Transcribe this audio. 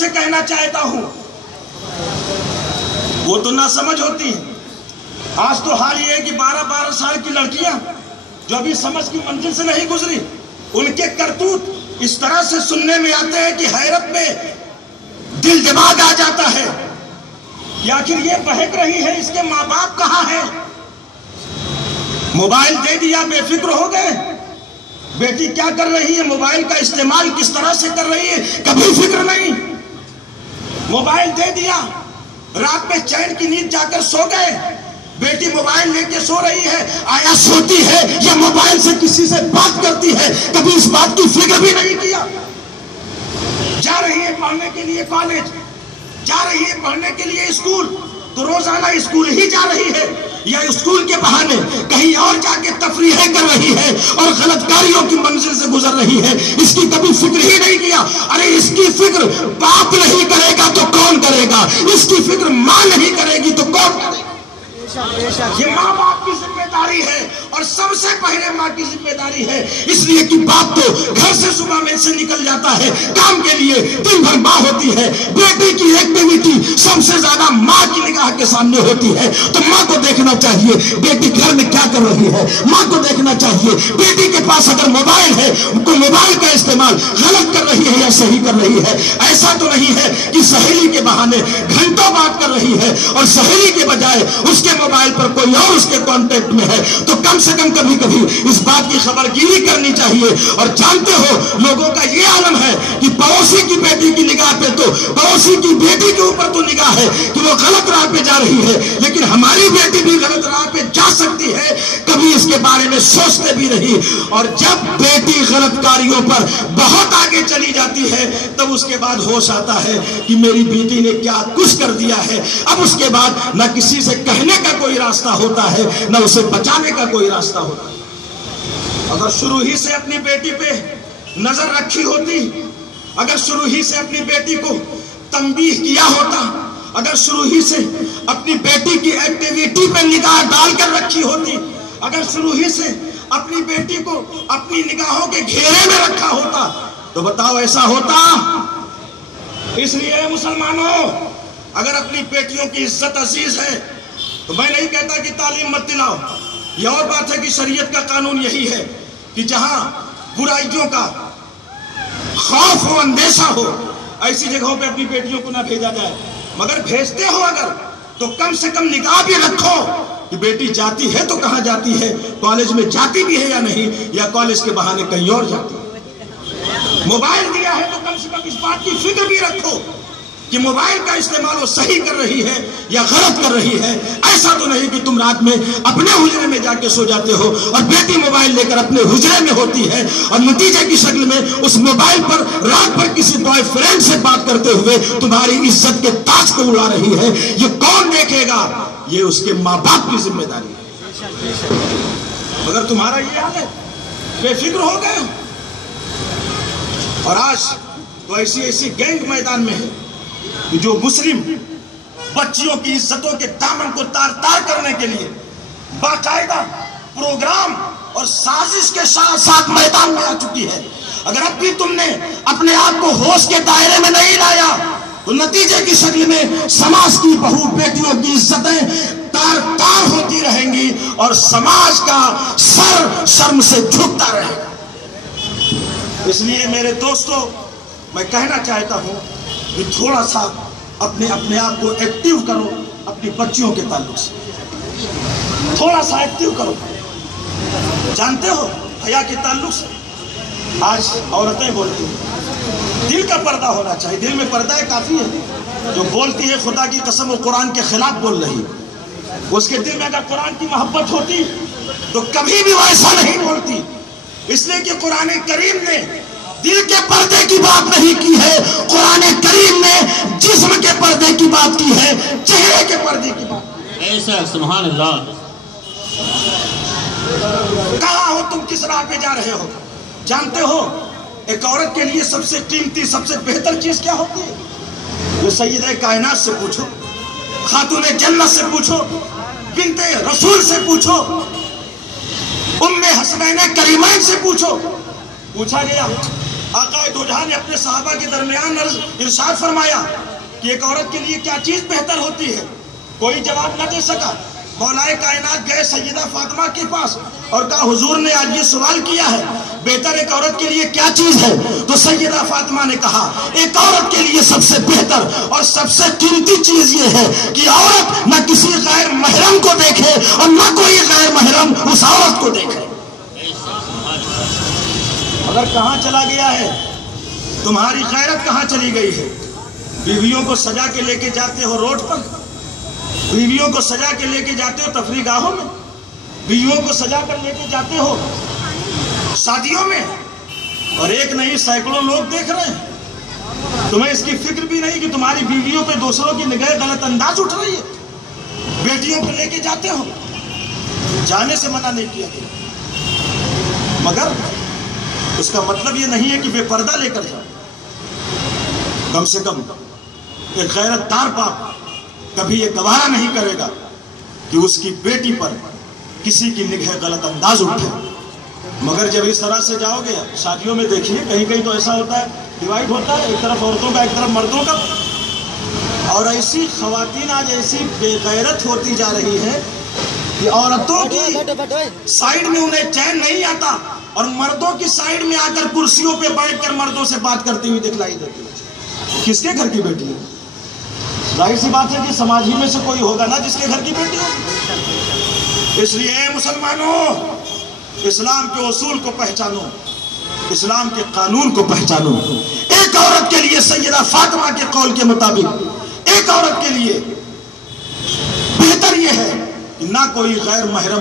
से कहना चाहता हूं, वो तो ना समझ होती है। आज तो हाल ये है कि 12-12 साल की लड़कियां जो अभी समझ की मंजिल से नहीं गुजरी, उनके करतूत इस तरह से सुनने में आते हैं कि हैरत में दिल दिमाग आ जाता है कि आखिर ये बहक रही है, इसके माँ बाप कहाँ हैं? मोबाइल दे दिया, बेफिक्र हो गए। बेटी क्या कर रही है, मोबाइल का इस्तेमाल किस तरह से कर रही है, कभी फिक्र नहीं। मोबाइल दे दिया, रात में चैन की नींद जाकर सो गए। बेटी मोबाइल लेके सो रही है, आया सोती है या मोबाइल से किसी से बात करती है, कभी इस बात की फिक्र भी नहीं किया। जा रही है पढ़ने के लिए कॉलेज, जा रही है पढ़ने के लिए स्कूल, तो रोजाना स्कूल ही जा रही है या स्कूल के बहाने कहीं और जाके तफरीह कर रही है और गलत कार्यों की मंजिल से गुजर रही है। इसकी कभी फिक्र ही नहीं किया। अरे इसकी फिक्र बाप नहीं करेगा तो कौन करेगा? इसकी फिक्र माँ नहीं करेगी तो कौन करेगा? ये माँ बाप की जिम्मेदारी है और सबसे पहले माँ की जिम्मेदारी है। इसलिए कि बाप तो घर से सुबह में से निकल जाता है काम के लिए, दिन भर माँ होती है। बेटी की एक्टिविटी सबसे ज्यादा माँ की निगाह के सामने होती है, तो माँ को देखना चाहिए बेटी घर में क्या कर रही है। माँ को देखना चाहिए बेटी के पास अगर मोबाइल है, तो मोबाइल का इस्तेमाल गलत कर रही है या सही कर रही है। ऐसा तो नहीं है कि सहेली के बहाने घंटों बात कर रही है और सहेली के बजाय उसके मोबाइल पर कोई और उसके कांटेक्ट में है, तो कम से कम कभी कभी इस बात की खबरगिरी करनी चाहिए। और जानते हो लोगों का ये आलम है कि पड़ोसी की बेटी की निगाह पे तो पड़ोसी की बेटी के ऊपर तो निगाह है कि वो गलत राह पे जा रही है, लेकिन हमारी बेटी भी गलत राह पे जा सकती है, कभी इसके बारे में सोचते भी नहीं। और जब बेटी गलत कार्यों पर बहुत आगे चली जाती है, तब उसके बाद होश आता है कि मेरी बेटी ने क्या कुछ कर दिया है। अब उसके बाद न किसी से कहने का कोई रास्ता होता है, न उसे बचाने का कोई रास्ता होता है। अगर शुरू ही से अपनी बेटी पे नजर रखी होती, अगर शुरू ही से अपनी बेटी को तंबीह किया होता, अगर शुरू ही से अपनी बेटी की एक्टिविटी पे निगाह डालकर रखी होती, अगर शुरू ही से अपनी बेटी को अपनी निगाहों के घेरे में रखा होता, तो बताओ ऐसा होता? इसलिए मुसलमानों, अगर अपनी बेटियों की इज्जत अजीज है तो मैं नहीं कहता कि तालीम मत दिलाओ। यह और बात है कि शरीयत का कानून यही है कि जहां बुराइयों का खौफ हो, अंदेशा हो, ऐसी जगहों पे अपनी बेटियों को ना भेजा जाए। मगर भेजते हो अगर, तो कम से कम निगाह भी रखो कि बेटी जाती है तो कहां जाती है, कॉलेज में जाती भी है या नहीं, या कॉलेज के बहाने कहीं और जाती है। मोबाइल दिया है तो कम से कम इस बात की फिक्र भी रखो कि मोबाइल का इस्तेमाल वो सही कर रही है या गलत कर रही है। ऐसा तो नहीं कि तुम रात में अपने हुजरे में जाके सो जाते हो और बेटी मोबाइल लेकर अपने हुजरे में होती है और नतीजे की शक्ल में उस मोबाइल पर रात भर किसी बॉयफ्रेंड से बात करते हुए तुम्हारी इज्जत के ताज को उड़ा रही है। ये कौन देखेगा? ये उसके माँ बाप की जिम्मेदारी है। मगर तुम्हारा ये हाल है, बेफिक्र हो गए। और आज तो ऐसी गैंग मैदान में है जो मुस्लिम बच्चियों की इज्जतों के दामन को तार तार करने के लिए बाकायदा प्रोग्राम और साजिश के साथ साथ मैदान में आ चुकी है। अगर अब भी तुमने अपने आप को होश के दायरे में नहीं लाया, तो नतीजे की शक्ल में समाज की बहू बेटियों की इज्जतें तार तार होती रहेंगी और समाज का सर शर्म से झुकता रहेगा। इसलिए मेरे दोस्तों, मैं कहना चाहता हूं कि थोड़ा सा अपने आप को एक्टिव करो, अपनी बच्चियों के ताल्लुक से थोड़ा सा एक्टिव करो। जानते हो हया के ताल्लुक से आज औरतें बोलती हैं, दिल का पर्दा होना चाहिए। दिल में पर्दा है काफी है। जो बोलती है खुदा की कसम वो कुरान के खिलाफ बोल रही है। उसके दिल में अगर कुरान की मोहब्बत होती तो कभी भी वो ऐसा नहीं बोलती। इसलिए कि कुरान करीम ने दिल के पर्दे की बात नहीं की है, कुरान करीम ने जिस्म के पर्दे की बात की है, चेहरे के पर्दे की बात। ऐसा सुभान अल्लाह। कहाँ हो तुम, किस राह पे जा रहे हो? जानते हो एक औरत के लिए सबसे कीमती, सबसे बेहतर चीज क्या होती है? जो सैयद कायनात से पूछो, खातून जन्नत से पूछो, बिन्ते रसूल से पूछो, उम्मे हसनैन करीमैन से पूछो। पूछा गया آقا دو جہاں نے اپنے صحابہ کے درمیان ارشاد فرمایا کہ ایک عورت کے لیے کیا چیز بہتر ہوتی ہے. کوئی جواب نہ دے سکا. مولائے کائنات گئے سیدہ فاطمہ کے پاس اور کہا حضور نے آج یہ سوال کیا ہے بہتر ایک عورت کے لیے کیا چیز ہے. تو سیدہ فاطمہ نے کہا ایک عورت کے لیے سب سے بہتر اور سب سے قیمتی چیز یہ ہے کہ عورت نہ کسی غیر محرم کو دیکھے اور نہ کوئی غیر محرم اس عورت کو دیکھے. اگر کہاں چلا گیا ہے تمہاری غیرت کہاں چلی گئی ہے؟ بیویوں کو سجا کے لے کے جاتے ہو روڈ پر, بیویوں کو سجا کے لے کے جاتے ہو تفریح گاہوں میں, بیویوں کو سجا کر لے کے جاتے ہو شادیوں میں, اور ایک نہیں سینکڑوں لوگ دیکھ رہے ہیں. تمہیں اس کی فکر بھی نہیں کہ تمہاری بیویوں پہ دوسروں کی نگاہ غلط انداز اٹھ رہی ہے. بیٹیوں کو لے کے جاتے ہو, جانے سے منع نہیں کیا گیا, مگر اس کا مطلب یہ نہیں ہے کہ بے پردہ لے کر جاؤ. کم سے کم ایک غیرت دار باپ کبھی یہ گوارا نہیں کرے گا کہ اس کی بیٹی پر کسی کی نگاہ غلط انداز اٹھے. مگر جب اس طرح سے جاؤ گے, شادیوں میں دیکھیے کہیں کہیں تو ایسا ہوتا ہے ڈیوائڈ ہوتا ہے, ایک طرف عورتوں کا ایک طرف مردوں کا, اور ایسی خواتین آج ایسی بے غیرت ہوتی جا رہی ہے کہ عورتوں کی سائیڈ میں انہیں چین نہیں آتا اور مردوں کی سائیڈ میں آ کر کرسیوں پہ بیٹھ کر مردوں سے بات کرتی ہوئی دکھلائی دیتی ہے. کس کے گھر کی بیٹی ہے؟ ظاہر سی بات ہے کہ سماج ہی میں سے کوئی ہوگا نا جس کے گھر کی بیٹی ہوگی. اس لیے اے مسلمانوں, اسلام کے اصول کو پہچانو, اسلام کے قانون کو پہچانو. ایک عورت کے لیے سیدہ فاطمہ کے قول کے مطابق ایک عورت کے لیے بہتر یہ ہے کہ نہ کوئی غیر محرم